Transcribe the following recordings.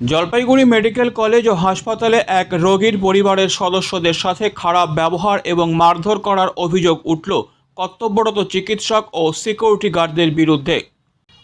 Jalpaiguri medical college ও হাসপাতালে এক রোগীর পরিবারের সদস্যদের সাথে খারাপ ব্যবহার এবং মারধর করার অভিযোগ উঠল কর্তব্যরত চিকিৎসক ও সিকিউরিটি গার্ডদের বিরুদ্ধে।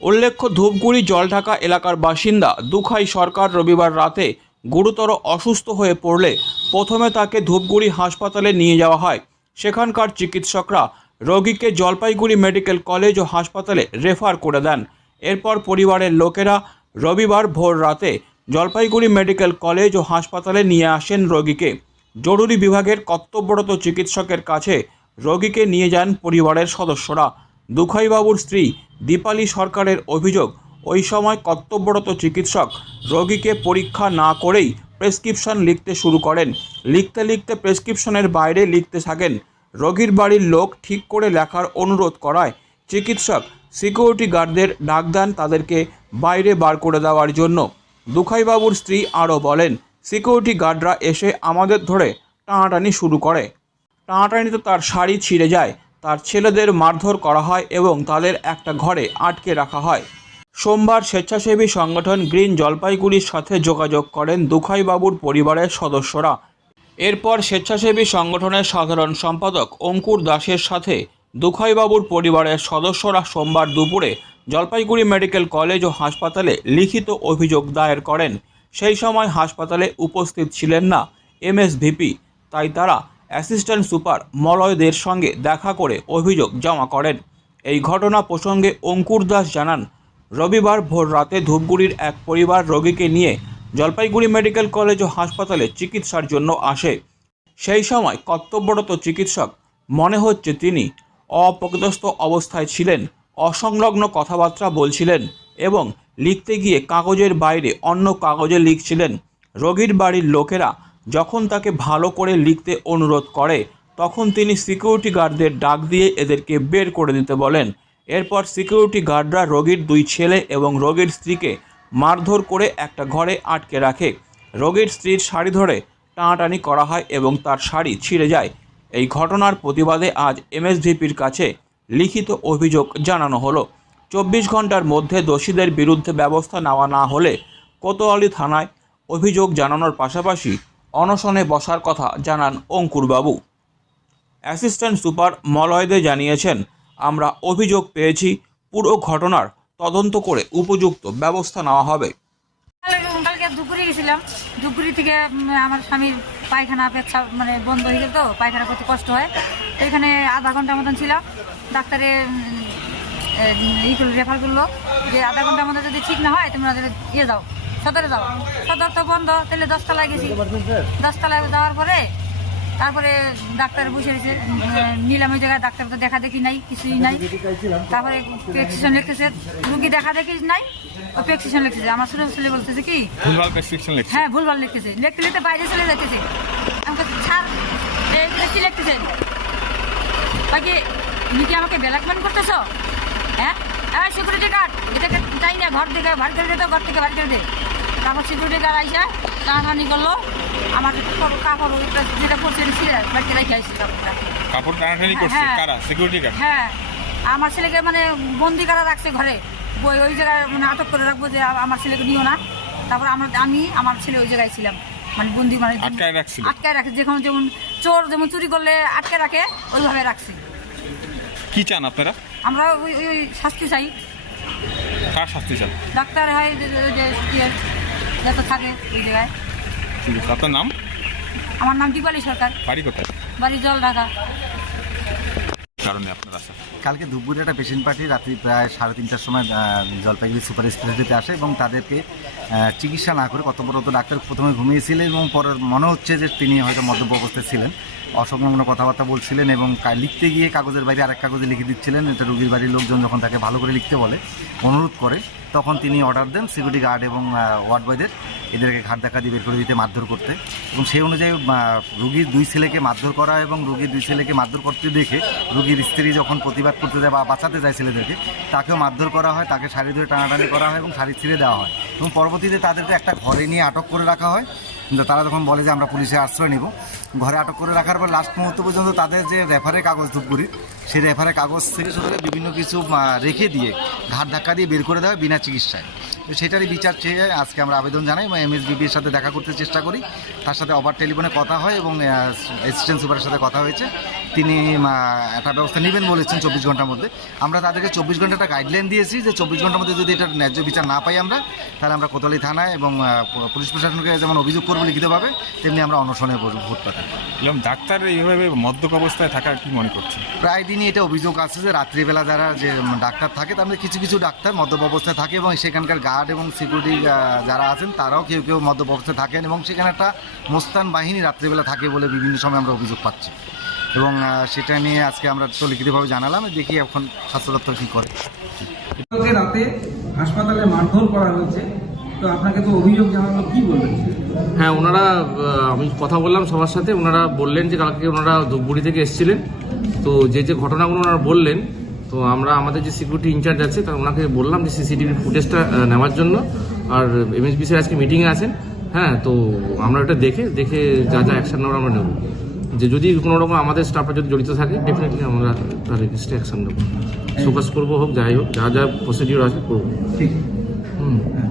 উল্লেখ্য, ধূপগুড়ি জলঢাকা এলাকার বাসিন্দা দুখাই সরকার রবিবার রাতে গুরুতর অসুস্থ হয়ে পড়লে প্রথমে তাকে ধূপগুড়ি হাসপাতালে নিয়ে যাওয়া হয়। সেখানকার চিকিৎসকরা রোগীকে জলপাইগুড়ি মেডিকেল কলেজ ও হাসপাতালে রেফার করে দেন। এরপর পরিবারের লোকেরা রবিবার ভোর রাতে জলপাইগুড়ি মেডিকেল কলেজ ও হাসপাতালে নিয়ে আসেন রোগীকে। জরুরি বিভাগের কর্তব্যরত চিকিৎসকের কাছে রোগীকে নিয়ে যান পরিবারের সদস্যরা। দুখাইবাবুর স্ত্রী দীপালি সরকারের অভিযোগ, ওই সময় কর্তব্যরত চিকিৎসক রোগীকে পরীক্ষা না করেই প্রেসক্রিপশন লিখতে শুরু করেন। লিখতে লিখতে প্রেসক্রিপশনের বাইরে লিখতে থাকেন, রোগীর বাড়ির লোক ঠিক করে লেখার অনুরোধ করায় চিকিৎসক সিকিউরিটি গার্ডদের ডাক দেন তাদেরকে বাইরে বার করে দেওয়ার জন্য। দুখাইবাবুর স্ত্রী আরও বলেন, সিকিউরিটি গার্ডরা এসে আমাদের ধরে টানাটানি শুরু করে। টানাটানিতে তার শাড়ি ছিঁড়ে যায়, তার ছেলেদের মারধর করা হয় এবং তাদের একটা ঘরে আটকে রাখা হয়। সোমবার স্বেচ্ছাসেবী সংগঠন গ্রিন জলপাইগুড়ির সাথে যোগাযোগ করেন দুখাইবাবুর পরিবারের সদস্যরা। এরপর স্বেচ্ছাসেবী সংগঠনের সাধারণ সম্পাদক অঙ্কুর দাসের সাথে দুখাইবাবুর পরিবারের সদস্যরা সোমবার দুপুরে জলপাইগুড়ি মেডিকেল কলেজ ও হাসপাতালে লিখিত অভিযোগ দায়ের করেন। সেই সময় হাসপাতালে উপস্থিত ছিলেন না এমএসভিপি, তাই তারা অ্যাসিস্ট্যান্ট সুপার মলয়দের সঙ্গে দেখা করে অভিযোগ জমা করেন। এই ঘটনা প্রসঙ্গে অঙ্কুর দাস জানান, রবিবার ভোর রাতে ধূপগুড়ির এক পরিবার রোগীকে নিয়ে জলপাইগুড়ি মেডিকেল কলেজ ও হাসপাতালে চিকিৎসার জন্য আসে। সেই সময় কর্তব্যরত চিকিৎসক মনে হচ্ছে তিনি অপ্রকৃতস্থ অবস্থায় ছিলেন। অসংলগ্ন কথাবার্তা বলছিলেন এবং লিখতে গিয়ে কাগজের বাইরে অন্য কাগজে লিখছিলেন। রোগীর বাড়ির লোকেরা যখন তাকে ভালো করে লিখতে অনুরোধ করে, তখন তিনি সিকিউরিটি গার্ডদের ডাক দিয়ে এদেরকে বের করে দিতে বলেন। এরপর সিকিউরিটি গার্ডরা রোগীর দুই ছেলে এবং রোগীর স্ত্রীকে মারধর করে একটা ঘরে আটকে রাখে। রোগীর স্ত্রীর শাড়ি ধরে টানাটানি করা হয় এবং তার শাড়ি ছিঁড়ে যায়। এই ঘটনার প্রতিবাদে আজ এমএসভিপির কাছে লিখিত অভিযোগ জানানো হলো। চব্বিশ ঘণ্টার মধ্যে দোষীদের বিরুদ্ধে ব্যবস্থা নেওয়া না হলে কোতোয়ালি থানায় অভিযোগ জানানোর পাশাপাশি অনশনে বসার কথা জানান অঙ্কুরবাবু। অ্যাসিস্ট্যান্ট সুপার মলয়দে জানিয়েছেন, আমরা অভিযোগ পেয়েছি, পুরো ঘটনার তদন্ত করে উপযুক্ত ব্যবস্থা নেওয়া হবে। গেছিলাম। দুপুরি থেকে আমার স্বামীর পায়খানা পেচ্ছা মানে বন্ধ হয়ে গেল তো পায়খানা করতে কষ্ট হয়। এখানে আধা ঘণ্টার মতন ছিলাম। ডাক্তারে ই করল রেফার করল যে আধা ঘণ্টার মধ্যে যদি ঠিক না হয় তোমরা ইয়ে যাও সদরে যাও সদর তো বন্ধ তাহলে দশতলায় গেছি। দশতলায় যাওয়ার পরে তারপরে ডাক্তার বসে রয়েছে নিলাম ওই জায়গায় ডাক্তার তো দেখা দেখি নাই কিছুই নাই। তারপরে প্রেসক্রিপশন লিখতেছে রুগী দেখা দেখি নাই ও প্রেসক্রিপশন লিখতেছে। আমার ছোট ছেলে বলতেছে কি ভুলভাল প্রেসক্রিপশন লিখছে। হ্যাঁ ভুলভাল লিখতেছে। লিখতে লিখতে বাইরে চলে যাইতেছে। আমাকে ছাড় কি লিখতেছে? বাকি তুমি কি আমাকে ব্ল্যাকমেন করতেছো? হ্যাঁ? হ্যাঁ সিকিউরিটি গার্ড এটাকে চাই না ঘর থেকে বাড়ি করে দে ঘর থেকে বাড়ি করে দে। তারপর সিকিউরিটি গার্ড আইসা টানাটানি করল। আমার কাপড় যেটা পড়ছে বাড়িতে রেখে আসছি কাপড়টা। কাপড় টানাটানি করছে? হ্যাঁ। কারা? সিকিউরিটি গার্ড হ্যাঁ। আমার ছেলেকে মানে বন্দি করা রাখছে ঘরে। ওই ওই জায়গায় মানে আটক করে রাখব যে আমার ছেলেকে নিও না। তারপর আমরা আমি আমার ছেলে ওই জায়গায় ছিলাম। মানে বন্দি মানে আটকায় রাখছিল? আটকায় রাখে। যেমন যেমন চোর যেমন চুরি করলে আটকে রাখে ওইভাবে রাখছি। কি চান আপনারা? আমরা ওই ওই শাস্তি চাই। কার শাস্তি চান? ডাক্তার হয় যে যে- যে ইয়ে, থাকে ওই জায়গায়। ঠিক আছে আপনার নাম? আমার নাম দীপালি সরকার। বাড়ি কোথায়? বাড়ি জল ঢাকা কারণে আপনার আসা কালকে ধূপগুড়ি একটা পেশেন্ট পার্টি রাত্রি প্রায় সাড়ে তিনটার সময় জলপাইগুড়ি সুপার স্পেশালিটিতে আসে এবং তাদেরকে চিকিৎসা না করে কর্তব্যরত ডাক্তার প্রথমে ঘুমিয়েছিলেন এবং পরে মনে হচ্ছে যে তিনি হয়তো মদ্যপ অবস্থায় ছিলেন। অসংলগ্ন কথাবার্তা বলছিলেন এবং লিখতে গিয়ে কাগজের বাইরে আরেক কাগজে লিখে দিচ্ছিলেন। এটা রুগীর বাড়ির লোকজন যখন তাকে ভালো করে লিখতে বলে, অনুরোধ করে। তখন তিনি অর্ডার দেন সিকিউরিটি গার্ড এবং ওয়ার্ড বয়দের এদেরকে ঘাট দেখা দিয়ে বের করে দিতে মারধর করতে। এবং সেই অনুযায়ী রুগীর দুই ছেলেকে মারধর করা এবং রুগীর দুই ছেলেকে মারধর করতে দেখে রুগীর স্ত্রী যখন প্রতিবাদ করতে যায় বা বাঁচাতে যায় ছেলেদেরকে, তাকেও মারধর করা হয়, তাকে শাড়ি ধরে টানাটানি করা হয় এবং শাড়ি ছিঁড়ে দেওয়া হয়। এবং পরবর্তীতে তাদেরকে একটা ঘরে নিয়ে আটক করে রাখা হয়। তারা যখন বলে যে আমরা পুলিশে আশ্রয় নিব, ঘরে আটক করে রাখার পর লাস্ট মুহূর্ত পর্যন্ত তাদের যে রেফারের কাগজ ধূপগুড়ির সেই রেফারের কাগজ থেকে বিভিন্ন কিছু রেখে দিয়ে, ঘাট ধাক্কা দিয়ে বের করে দেওয়া বিনা চিকিৎসায়। সেটারই বিচার চেয়ে আজকে আমরা আবেদন জানাই এবং এমএসবিবির সাথে দেখা করতে চেষ্টা করি। তার সাথে আবার টেলিফোনে কথা হয় এবং অ্যাসিস্ট্যান্ট সুপারের সাথে কথা হয়েছে। তিনি একটা ব্যবস্থা নেবেন বলেছেন চব্বিশ ঘণ্টার মধ্যে। আমরা তাদেরকে চব্বিশ ঘন্টাটা গাইডলাইন দিয়েছি যে চব্বিশ ঘণ্টার মধ্যে যদি এটার ন্যায্য বিচার না পাই আমরা তাহলে আমরা কোতোয়ালি থানায় এবং পুলিশ প্রশাসনকে যেমন অভিযোগ করব লিখিতভাবে তেমনি আমরা অনশনে ভোট পাঠাই বললাম ডাক্তার এইভাবে মদ্যপ অবস্থায় থাকা কি মনে করছে প্রায় দিনই এটা অভিযোগ আছে যে রাত্রিবেলা যারা যে ডাক্তার থাকে তার মধ্যে কিছু কিছু ডাক্তার মদ্যপ অবস্থায় থাকে এবং সেখানকার গার্ড এবং সিকিউরিটি যারা আছেন তারাও কেউ কেউ মদ্যপ অবস্থায় থাকেন এবং সেখানে একটা মোস্তান বাহিনী রাত্রিবেলা থাকে বলে বিভিন্ন সময় আমরা অভিযোগ পাচ্ছি। এবং সেটা নিয়ে আজকে আমরা তো লিখিতভাবে জানালাম দেখি এখন স্বাস্থ্য দপ্তর কী করে। রাতে হাসপাতালে মারধর করা হয়েছে। তো আপনাকে তো অভিযোগ জানানো কি বলবেন? হ্যাঁ ওনারা আমি কথা বললাম সবার সাথে। ওনারা বললেন যে কালকে ওনারা ধূপগুড়ি থেকে এসেছিলেন। তো যে যে ঘটনাগুলো ওনারা বললেন তো আমরা আমাদের যে সিকিউরিটি ইনচার্জ আছে তার ওনাকে বললাম যে সিসিটিভি ফুটেজটা নেওয়ার জন্য। আর এমএসবি স্যার আজকে মিটিংয়ে আছেন। হ্যাঁ তো আমরা ওটা দেখে দেখে যা যা অ্যাকশন নেওয়ার আমরা নেব। যে যদি কোনো রকম আমাদের স্টাফরা যদি জড়িত থাকে ডেফিনেটলি আমরা তার এগেনস্টে অ্যাকশন নেব। সুপাস করব হোক যাই হোক যা যা প্রসিডিওর আছে করব। ঠিক। হুম। হ্যাঁ।